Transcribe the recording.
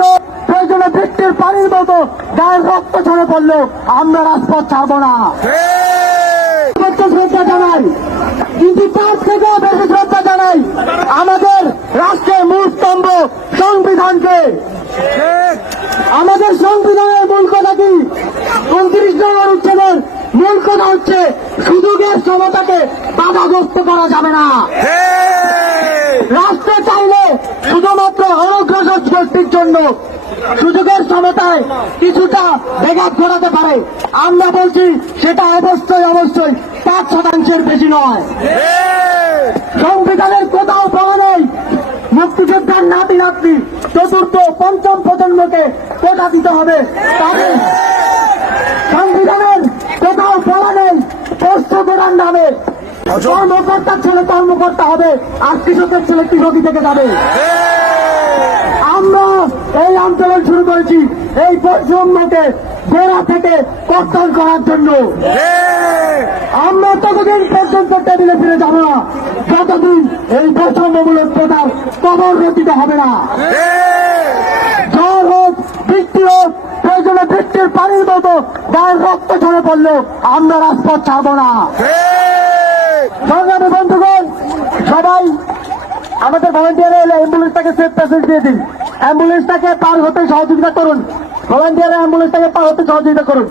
বৃষ্টিও প্রয়োজনে বৃষ্টির পানির মতো গায়ের রক্ত ঝরে পড়ল। আমরা রাজপথ ছাড়বো না। শ্রদ্ধা জানাই। কিন্তু তার থেকেও বেশি শ্রদ্ধা জানাই আমাদের রাষ্ট্রের মূল স্তম্ভ সংবিধানকে। আমাদের সংবিধানের মূল কথা কি? উনত্রিশ নং অনুচ্ছেদের মূল কথা হচ্ছে সুযোগের সমতাকে বাধাগ্রস্ত করা যাবে না। রাষ্ট্র জন্য সুযোগের সমতায় কিছুটা ব্যাঘাত ঘটাতে পারে। আমরা বলছি সেটা অবশ্যই অবশ্যই পাঁচ শতাংশের বেশি নয়। সংবিধানের কোথাও পাওয়া নেই। মুক্তিযোদ্ধার নাতি নাতনি চতুর্থ পঞ্চম প্রজন্মকে কোটা দিতে হবে। তাদের সংবিধানের কোথাও বলা নেই। পোস্ট প্রধান নামে কর্মকর্তার ছেলে কর্মকর্তা হবে আর কৃষকের ছেলে কৃষকই থেকে যাবে আমরা এই আন্দোলন শুরু করেছি এই বৈষম্যকে গোড়া থেকে কর্তন করার জন্য। আমরা ততদিন পর্যন্ত টেবিলে ফিরে যাব না। যতদিন এই বৈষম্যমূলক প্রথার কবর রচিত হবে না। ঝড় হোক বৃষ্টি হোক, প্রয়োজনে বৃষ্টির পানির মতো গায়ের রক্ত ঝরে পড়ল আমরা রাজপথ ছাড়ব না। সংগ্রামী বন্ধুগণ, সবাই আমাদের ভলেন্টিয়ার এলে অ্যাম্বুলেন্সটাকে সেফ প্যাসেজ দিয়ে দিন। অ্যাম্বুলেন্সটাকে পার হতে সহযোগিতা করুন। ভলান্টিয়ার অ্যাম্বুলেন্সটাকে পার হতে সহযোগিতা করুন।